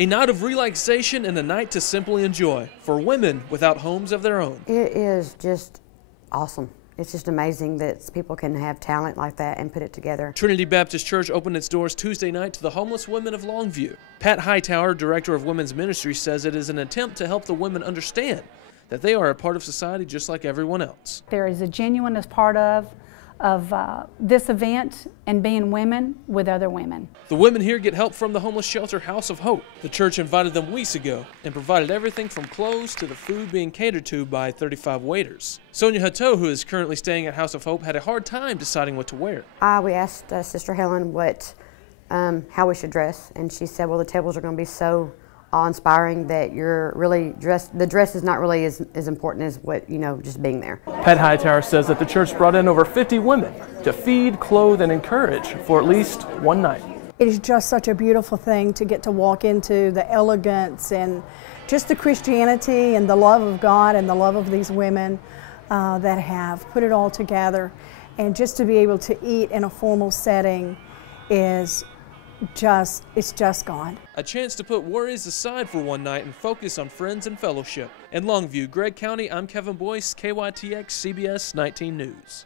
A night of relaxation and a night to simply enjoy for women without homes of their own. It is just awesome. It's just amazing that people can have talent like that and put it together. Trinity Baptist Church opened its doors Tuesday night to the homeless women of Longview. Pat Hightower, director of women's ministry, says it is an attempt to help the women understand that they are a part of society just like everyone else. There is a genuine part of this event and being women with other women. The women here get help from the homeless shelter House of Hope. The church invited them weeks ago and provided everything from clothes to the food being catered to by 35 waiters. Sonia Hutto, who is currently staying at House of Hope, had a hard time deciding what to wear. We asked Sister Helen how we should dress, and she said, well, the tables are going to be so awe-inspiring that you're really dressed. The dress is not really as important as just being there. Pat Hightower says that the church brought in over 50 women to feed, clothe, and encourage for at least one night. It is just such a beautiful thing to get to walk into the elegance and just the Christianity and the love of God and the love of these women that have put it all together. And just to be able to eat in a formal setting it's just God. A chance to put worries aside for one night and focus on friends and fellowship. In Longview, Gregg County, I'm Kevin Boyce, KYTX CBS 19 News.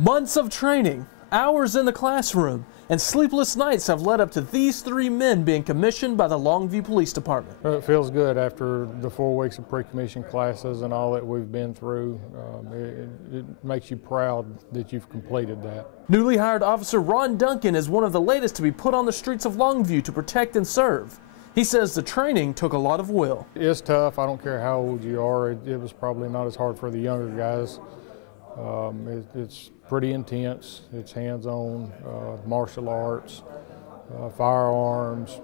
Months of training, hours in the classroom, and sleepless nights have led up to these three men being commissioned by the Longview Police Department. Well, it feels good after the 4 weeks of pre-commission classes and all that we've been through. It makes you proud that you've completed that. Newly hired Officer Ron Duncan is one of the latest to be put on the streets of Longview to protect and serve. He says the training took a lot of will. It's tough. I don't care how old you are. It was probably not as hard for the younger guys. It's pretty intense. It's hands-on, martial arts, firearms,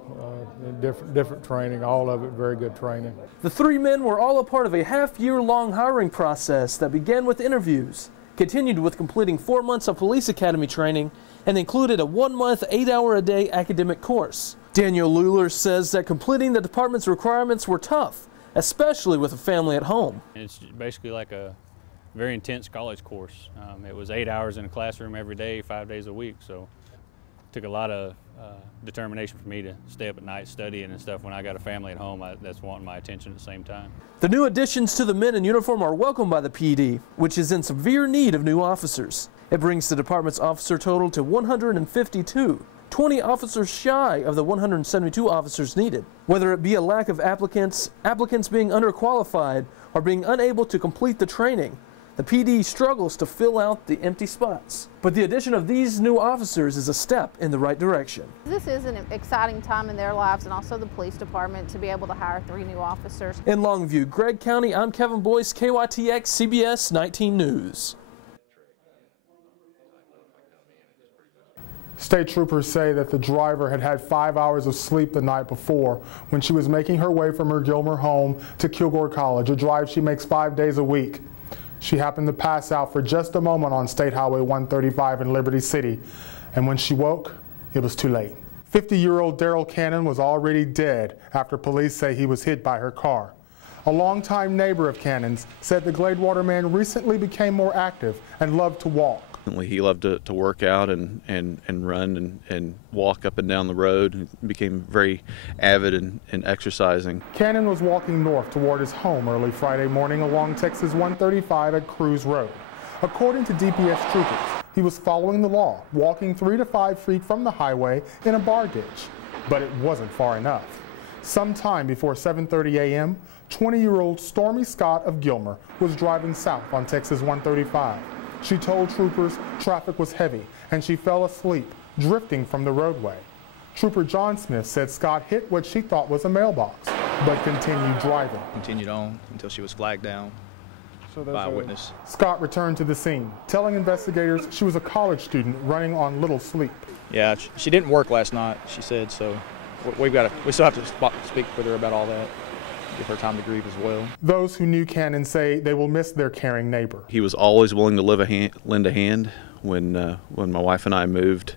different training, all of it very good training. The three men were all a part of a half-year-long hiring process that began with interviews, continued with completing 4 months of police academy training, and included a 1-month, 8-hour-a-day academic course. Daniel Luler says that completing the department's requirements were tough, especially with a family at home. It's basically like a very intense college course. It was 8 hours in a classroom every day, 5 days a week, so it took a lot of determination for me to stay up at night studying and stuff. When I got a family at home, that's wanting my attention at the same time. The new additions to the men in uniform are welcomed by the PD, which is in severe need of new officers. It brings the department's officer total to 152, 20 officers shy of the 172 officers needed. Whether it be a lack of applicants being underqualified, or being unable to complete the training, the PD struggles to fill out the empty spots. But the addition of these new officers is a step in the right direction. This is an exciting time in their lives, and also the police department, to be able to hire 3 new officers. In Longview, Gregg County, I'm Kevin Boyce, KYTX CBS 19 News. State troopers say that the driver had had 5 hours of sleep the night before when she was making her way from her Gilmer home to Kilgore College, a drive she makes 5 days a week. She happened to pass out for just a moment on State Highway 135 in Liberty City, and when she woke, it was too late. 50-year-old Daryl Cannon was already dead after police say he was hit by her car. A longtime neighbor of Cannon's said the Gladewater man recently became more active and loved to walk. He loved to work out and run and walk up and down the road. He became very avid in exercising. Cannon was walking north toward his home early Friday morning along Texas 135 at Cruz Road. According to DPS troopers, he was following the law, walking 3 to 5 feet from the highway in a bar ditch. But it wasn't far enough. Sometime before 7:30 a.m., 20-year-old Stormy Scott of Gilmer was driving south on Texas 135. She told troopers traffic was heavy and she fell asleep, drifting from the roadway. Trooper John Smith said Scott hit what she thought was a mailbox, but continued driving. Continued on until she was flagged down. by a witness. Scott returned to the scene, telling investigators she was a college student running on little sleep. Yeah, she didn't work last night, she said, so we still have to speak with her about all that, give her time to grieve as well. Those who knew Cannon say they will miss their caring neighbor. He was always willing to lend a hand. When my wife and I moved,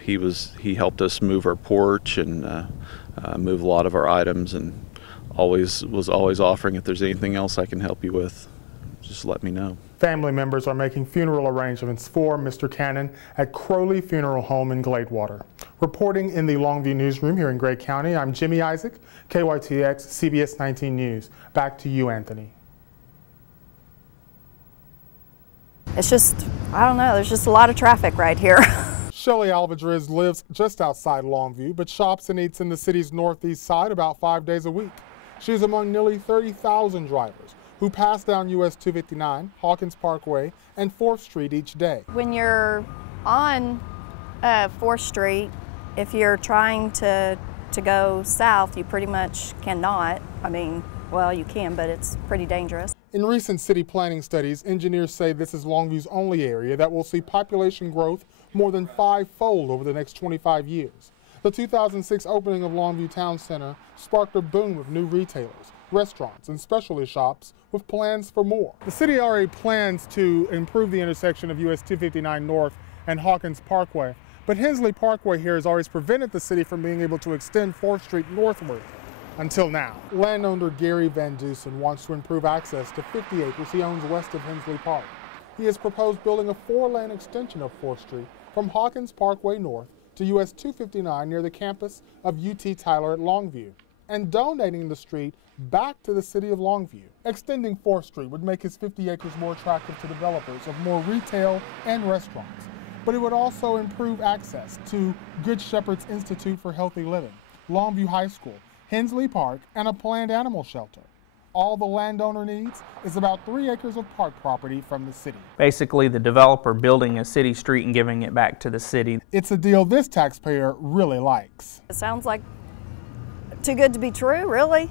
he helped us move our porch and move a lot of our items, and was always offering, if there's anything else I can help you with, just let me know. Family members are making funeral arrangements for Mr. Cannon at Crowley Funeral Home in Gladewater. Reporting in the Longview newsroom here in Gray County, I'm Jimmy Isaac, KYTX, CBS 19 News. Back to you, Anthony. It's just, I don't know, there's just a lot of traffic right here. Shelly Alvadrez lives just outside Longview, but shops and eats in the city's northeast side about 5 days a week. She's among nearly 30,000 drivers who pass down US 259, Hawkins Parkway, and 4th Street each day. When you're on 4th Street, if you're trying to go south, you pretty much cannot. I mean, well, you can, but it's pretty dangerous. In recent city planning studies, engineers say this is Longview's only area that will see population growth more than 5-fold over the next 25 years. The 2006 opening of Longview Town Center sparked a boom of new retailers, restaurants, and specialty shops with plans for more. The city already plans to improve the intersection of US 259 North and Hawkins Parkway, but Hensley Parkway here has always prevented the city from being able to extend 4th Street northward. Until now. Landowner Gary Van Dusen wants to improve access to 50 acres he owns west of Hensley Park. He has proposed building a 4-lane extension of 4th Street from Hawkins Parkway north to US 259 near the campus of UT Tyler at Longview, and donating the street back to the city of Longview. Extending 4th Street would make his 50 acres more attractive to developers of more retail and restaurants, but it would also improve access to Good Shepherd's Institute for Healthy Living, Longview High School, Hensley Park, and a planned animal shelter. All the landowner needs is about 3 acres of park property from the city. Basically, the developer building a city street and giving it back to the city. It's a deal this taxpayer really likes. It sounds like too good to be true, really.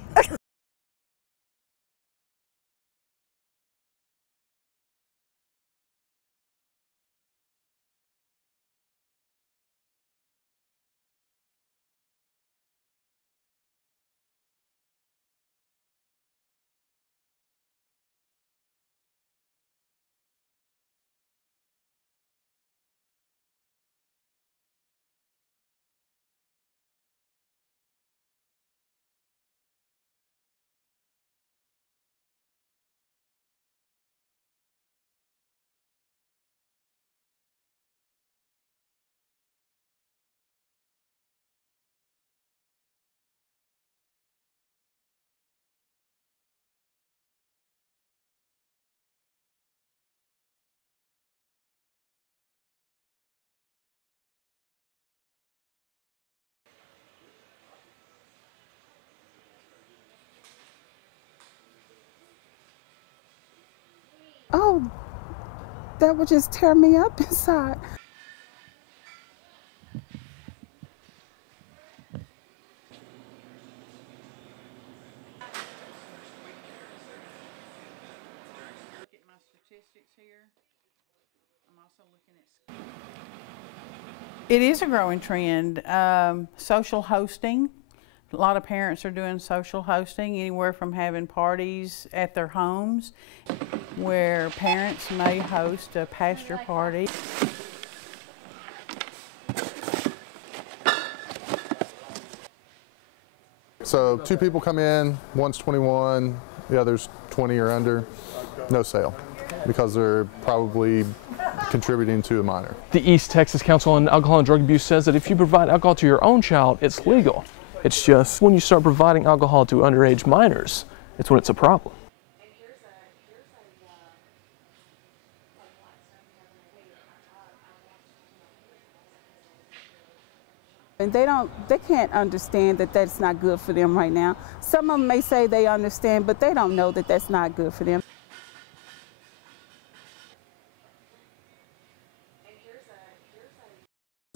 Oh, that would just tear me up inside. It is a growing trend. Social hosting. A lot of parents are doing social hosting, anywhere from having parties at their homes where parents may host a pasture party. So 2 people come in, one's 21, the other's 20 or under, no sale, because they're probably contributing to a minor. The East Texas Council on Alcohol and Drug Abuse says that if you provide alcohol to your own child, it's legal. It's just when you start providing alcohol to underage minors, it's when it's a problem. And they can't understand that that's not good for them right now. Some of them may say they understand, but they don't know that that's not good for them.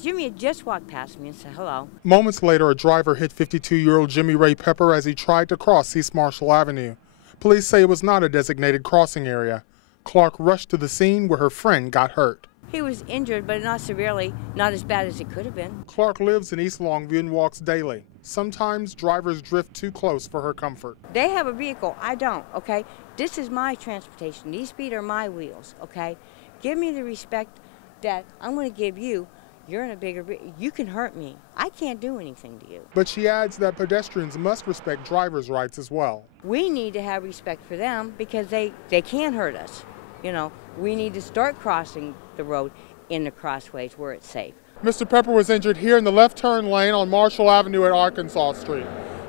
Jimmy had just walked past me and said hello. Moments later, a driver hit 52-year-old Jimmy Ray Pepper as he tried to cross East Marshall Avenue. Police say it was not a designated crossing area. Clark rushed to the scene where her friend got hurt. He was injured, but not severely, not as bad as it could have been. Clark lives in East Longview and walks daily. Sometimes drivers drift too close for her comfort. They have a vehicle, I don't, okay? This is my transportation. These feet are my wheels, okay? Give me the respect that I'm going to give you. You're in a bigger, you can hurt me. I can't do anything to you. But she adds that pedestrians must respect drivers' rights as well. We need to have respect for them because they can hurt us. You know, we need to start crossing the road in the crossways where it's safe. Mr. Pepper was injured here in the left turn lane on Marshall Avenue at Arkansas Street.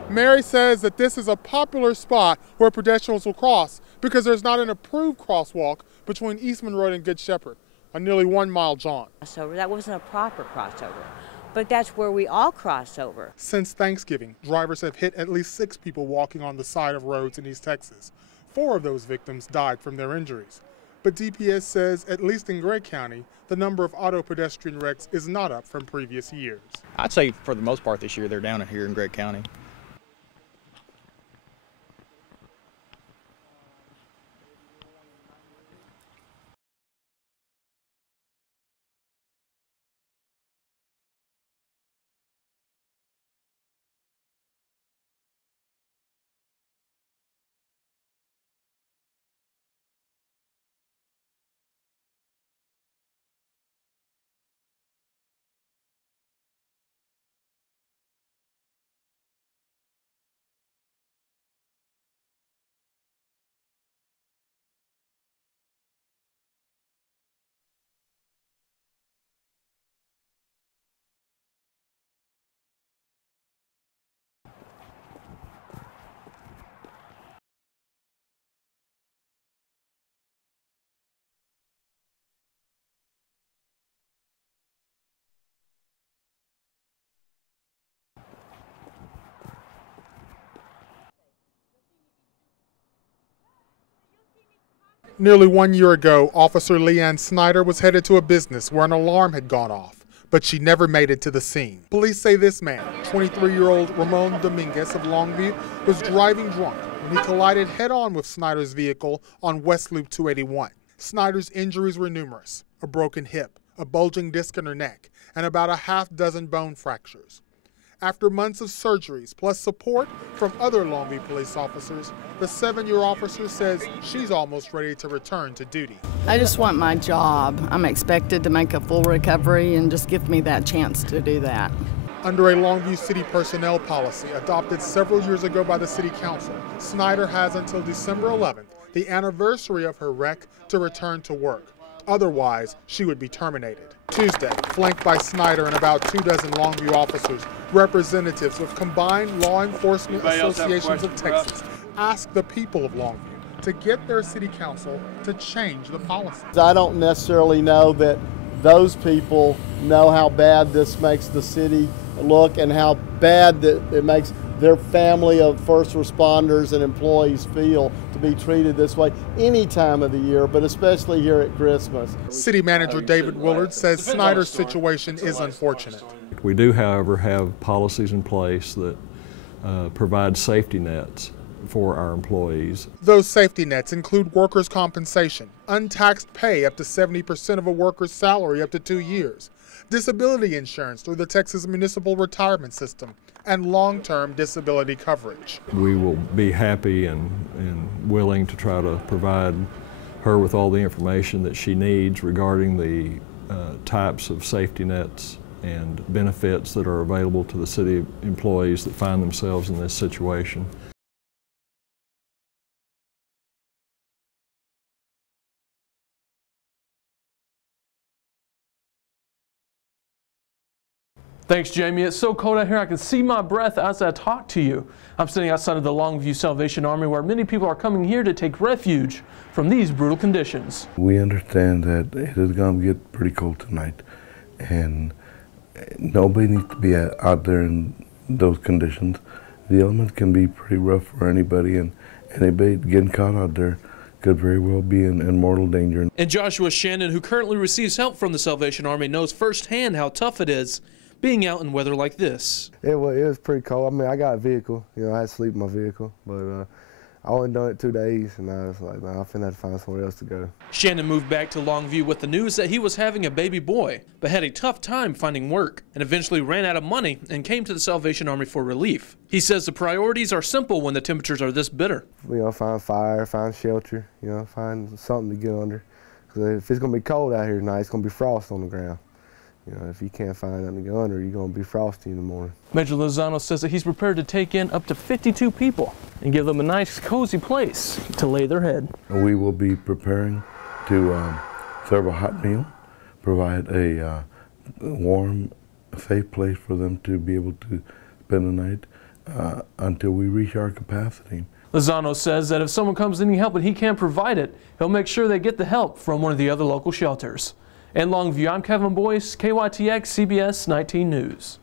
Mary says that this is a popular spot where pedestrians will cross because there's not an approved crosswalk between Eastman Road and Good Shepherd, a nearly 1 mile jaunt. So that wasn't a proper crossover, but that's where we all cross over. Since Thanksgiving, drivers have hit at least 6 people walking on the side of roads in East Texas. 4 of those victims died from their injuries. But DPS says, at least in Gray County, the number of auto pedestrian wrecks is not up from previous years. I'd say for the most part this year they're down here in Gregg County. Nearly 1 year ago, Officer Leanne Snyder was headed to a business where an alarm had gone off, but she never made it to the scene. Police say this man, 23-year-old Ramon Dominguez of Longview, was driving drunk when he collided head-on with Snyder's vehicle on West Loop 281. Snyder's injuries were numerous: a broken hip, a bulging disc in her neck, and about a half-dozen bone fractures. After months of surgeries plus support from other Longview police officers, the 7-year officer says she's almost ready to return to duty. I just want my job. I'm expected to make a full recovery and just give me that chance to do that. Under a Longview City personnel policy adopted several years ago by the City Council, Snyder has until December 11th, the anniversary of her wreck, to return to work. Otherwise, she would be terminated. Tuesday, flanked by Snyder and about 24 Longview officers, representatives of combined law enforcement associations of Texas asked the people of Longview to get their city council to change the policy. I don't necessarily know that those people know how bad this makes the city look and how bad that it makes their family of first responders and employees feel to be treated this way any time of the year, but especially here at Christmas. City Manager David Willard says Snyder's situation is unfortunate. We do, however, have policies in place that provide safety nets for our employees. Those safety nets include workers' compensation, untaxed pay up to 70% of a worker's salary up to 2 years, disability insurance through the Texas Municipal Retirement System, and long-term disability coverage. We will be happy and willing to try to provide her with all the information that she needs regarding the types of safety nets and benefits that are available to the city employees that find themselves in this situation. Thanks, Jamie. It's so cold out here I can see my breath as I talk to you. I'm sitting outside of the Longview Salvation Army where many people are coming here to take refuge from these brutal conditions. We understand that it is going to get pretty cold tonight, and nobody needs to be out there in those conditions. The elements can be pretty rough for anybody, and anybody getting caught out there could very well be in mortal danger. And Joshua Shannon, who currently receives help from the Salvation Army, knows firsthand how tough it is being out in weather like this. It was pretty cold. I mean, I got a vehicle. You know, I had to sleep in my vehicle, but I only done it 2 days, and I was like, nah, I'm finna have to find somewhere else to go. Shannon moved back to Longview with the news that he was having a baby boy, but had a tough time finding work and eventually ran out of money and came to the Salvation Army for relief. He says the priorities are simple when the temperatures are this bitter. You know, find fire, find shelter, you know, find something to get under. Because if it's going to be cold out here tonight, it's going to be frost on the ground. You know, if you can't find nothing to go under, you're going to be frosty in the morning. Major Lozano says that he's prepared to take in up to 52 people and give them a nice, cozy place to lay their head. We will be preparing to serve a hot meal, provide a warm, safe place for them to be able to spend the night until we reach our capacity. Lozano says that if someone comes needing help and he can't provide it, he'll make sure they get the help from one of the other local shelters. In Longview, I'm Kevin Boyce, KYTX CBS 19 News.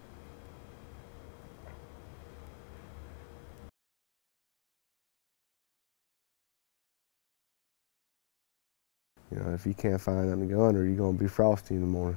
You know, if you can't find nothing to go under, you're going to be frosty in the morning.